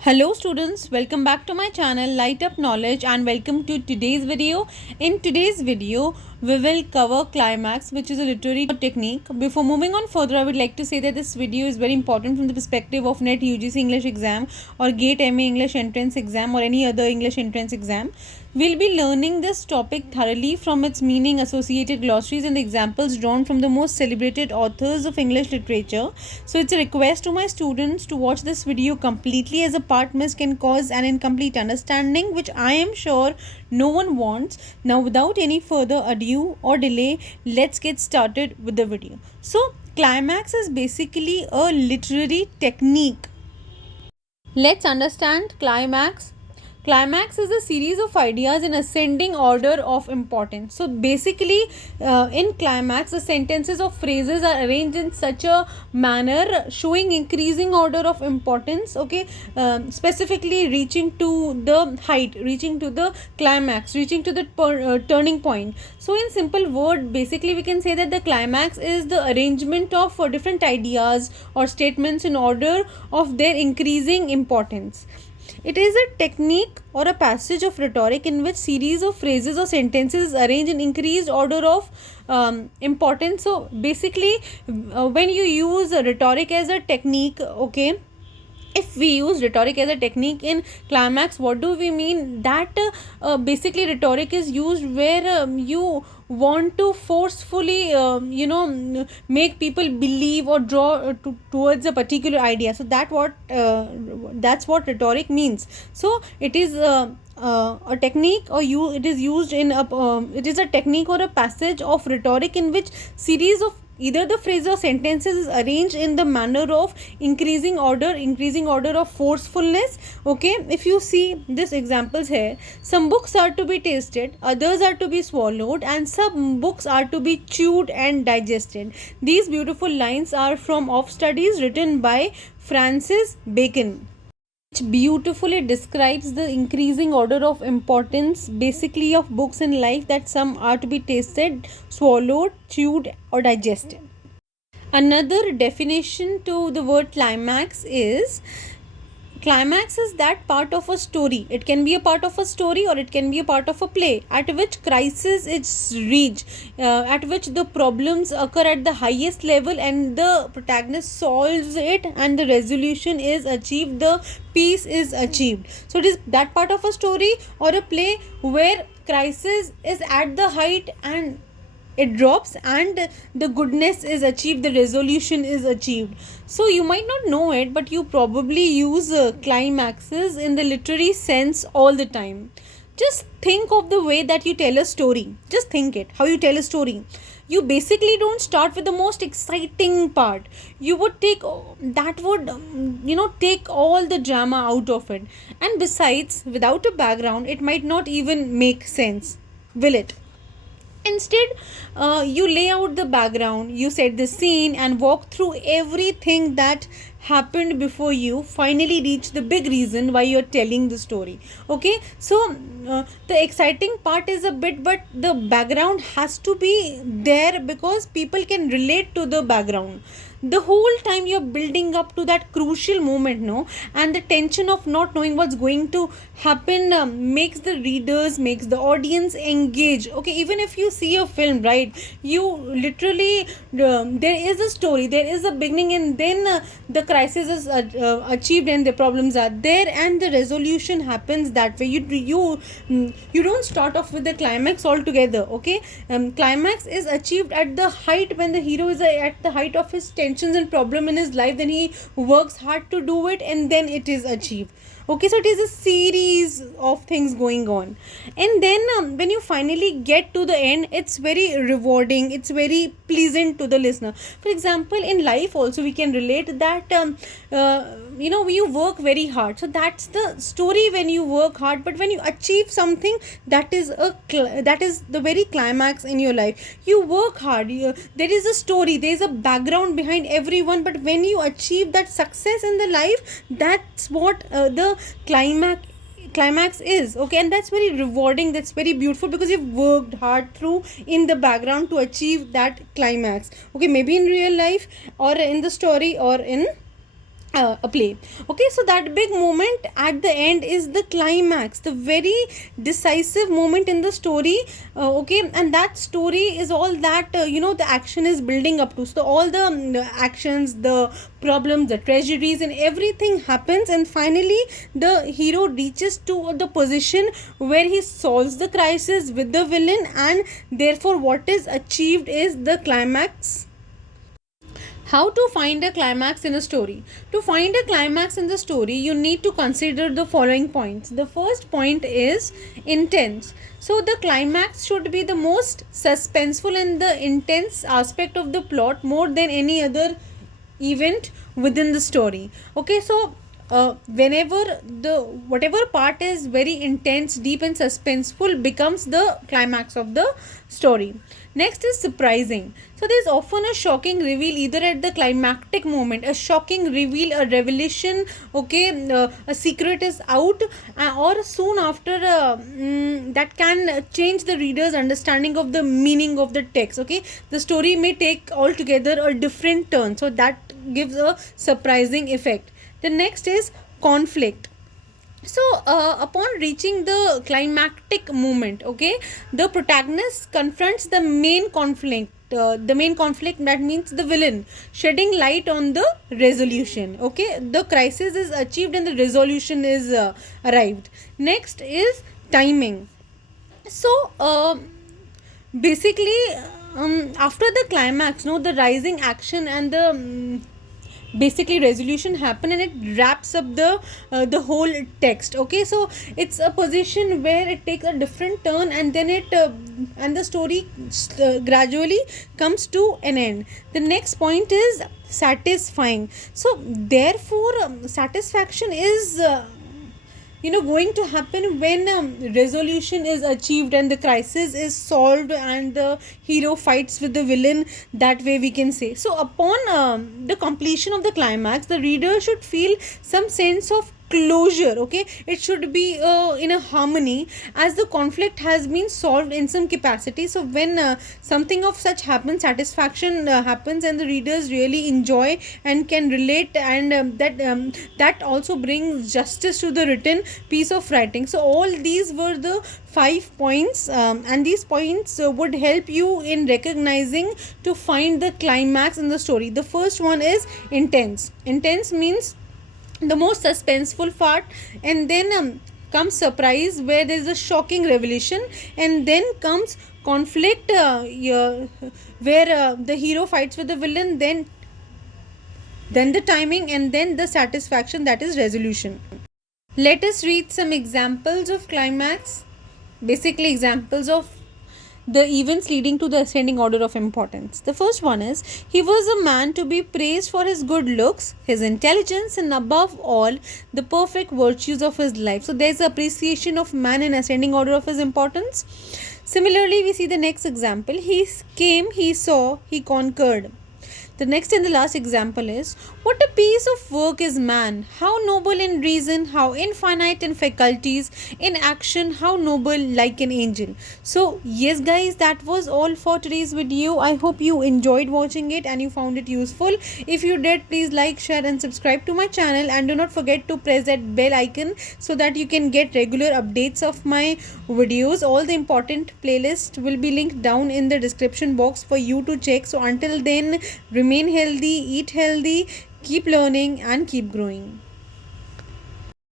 Hello students, welcome back to my channel Lightup Knowledge and welcome to today's video. In today's video, we will cover climax, which is a literary technique. Before moving on further, I would like to say that this video is very important from the perspective of NET UGC English exam or GATE MA English entrance exam or any other English entrance exam. We'll be learning this topic thoroughly from its meaning, associated glossaries and the examples drawn from the most celebrated authors of English literature. So it's a request to my students to watch this video completely, as a part miss can cause an incomplete understanding, which I am sure no one wants. Now without any further ado or delay, let's get started with the video. So climax is basically a literary technique. Let's understand climax. Climax is a series of ideas in ascending order of importance. So basically, in climax, the sentences or phrases are arranged in such a manner showing increasing order of importance. Okay, specifically reaching to the height, reaching to the climax, reaching to the turning point. So in simple word, basically we can say that the climax is the arrangement of different ideas or statements in order of their increasing importance. It is a technique or a passage of rhetoric in which series of phrases or sentences is arranged in increased order of importance. So basically, when you use rhetoric as a technique, okay, if we use rhetoric as a technique in climax, what do we mean? That basically rhetoric is used where you want to forcefully make people believe or draw towards a particular idea. So that's what rhetoric means. So it is a technique, or it is used in it is a technique or a passage of rhetoric in which series of either the phrase or sentences is arranged in the manner of increasing order of forcefulness. Okay, if you see these examples here, some books are to be tasted, others are to be swallowed, and some books are to be chewed and digested. These beautiful lines are from Of Studies, written by Francis Bacon, which beautifully describes the increasing order of importance basically of books in life, that some are to be tasted, swallowed, chewed or digested. Another definition to the word climax is that part of a story. It can be a part of a story or it can be a part of a play at which crisis is reached, at which the problems occur at the highest level and the protagonist solves it and the resolution is achieved, the peace is achieved. So it is that part of a story or a play where crisis is at the height and it drops and the goodness is achieved, the resolution is achieved. So you might not know it, but you probably use climaxes in the literary sense all the time. Just think of the way that you tell a story. Just think it, how you tell a story. You basically don't start with the most exciting part. You would take take all the drama out of it, and besides, without a background it might not even make sense, will it? Instead, you lay out the background, you set the scene and walk through everything that happened before you finally reach the big reason why you're telling the story. Okay, so the exciting part is a bit, but the background has to be there because people can relate to the background. The whole time you're building up to that crucial moment, no, and the tension of not knowing what's going to happen makes the audience engage. Okay, even if you see a film, right, you literally there is a story, there is a beginning, and then the crisis is achieved and the problems are there and the resolution happens that way. You don't start off with the climax altogether. Okay, climax is achieved at the height when the hero is at the height of his tensions and problem in his life, then he works hard to do it and then it is achieved. Okay, so it is a series of things going on, and then when you finally get to the end, it's very rewarding, it's very pleasant to the listener. For example, in life also we can relate that you work very hard, so that's the story when you work hard, but when you achieve something, that is the very climax in your life. You work hard, there is a story, there is a background behind everyone, but when you achieve that success in the life, that's what the climax is. Okay, and that's very rewarding, that's very beautiful, because you've worked hard through in the background to achieve that climax. Okay, maybe in real life or in the story or in a play. Okay, so that big moment at the end is the climax, the very decisive moment in the story. Okay, and that story is all that the action is building up to. So all the actions, the problems, the tragedies, and everything happens, and finally the hero reaches to the position where he solves the crisis with the villain, and therefore what is achieved is the climax. How to find a climax in a story? To find a climax in the story, you need to consider the following points. The first point is intense. So, the climax should be the most suspenseful and the intense aspect of the plot more than any other event within the story. Okay, so whenever the whatever part is very intense, deep, and suspenseful becomes the climax of the story. Next is surprising. So there is often a shocking reveal either at the climactic moment, a shocking reveal, a revelation, okay, a secret is out, or soon after, that can change the reader's understanding of the meaning of the text. Okay, the story may take altogether a different turn, so that gives a surprising effect. The next is conflict. So upon reaching the climactic moment, okay, the protagonist confronts the main conflict. The main conflict, that means the villain, shedding light on the resolution. Okay, the crisis is achieved and the resolution is arrived. Next is timing. So basically, after the climax, no, the rising action and the basically resolution happen, and it wraps up the whole text. Okay, so it's a position where it takes a different turn, and then it and the story gradually comes to an end. The next point is satisfying. So therefore, satisfaction is going to happen when resolution is achieved and the crisis is solved and the hero fights with the villain. That way we can say. So upon the completion of the climax, the reader should feel some sense of closure. Okay, it should be in a harmony, as the conflict has been solved in some capacity. So when something of such happens, satisfaction happens, and the readers really enjoy and can relate, and that also brings justice to the written piece of writing. So all these were the 5 points, and these points would help you in recognizing to find the climax in the story. The first one is intense. Intense means the most suspenseful part, and then comes surprise, where there is a shocking revelation, and then comes conflict, where the hero fights with the villain, then the timing, and then the satisfaction, that is resolution. Let us read some examples of climax, basically examples of the events leading to the ascending order of importance. The first one is, he was a man to be praised for his good looks, his intelligence, and above all, the perfect virtues of his life. So there's appreciation of man in ascending order of his importance. Similarly, we see the next example. He came, he saw, he conquered. The next and the last example is, what a piece of work is man, how noble in reason, how infinite in faculties, in action, how noble like an angel. So yes guys, that was all for today's video. I hope you enjoyed watching it and you found it useful. If you did, please like, share and subscribe to my channel, and do not forget to press that bell icon so that you can get regular updates of my videos. All the important playlists will be linked down in the description box for you to check. So until then, remain healthy, eat healthy, keep learning and keep growing.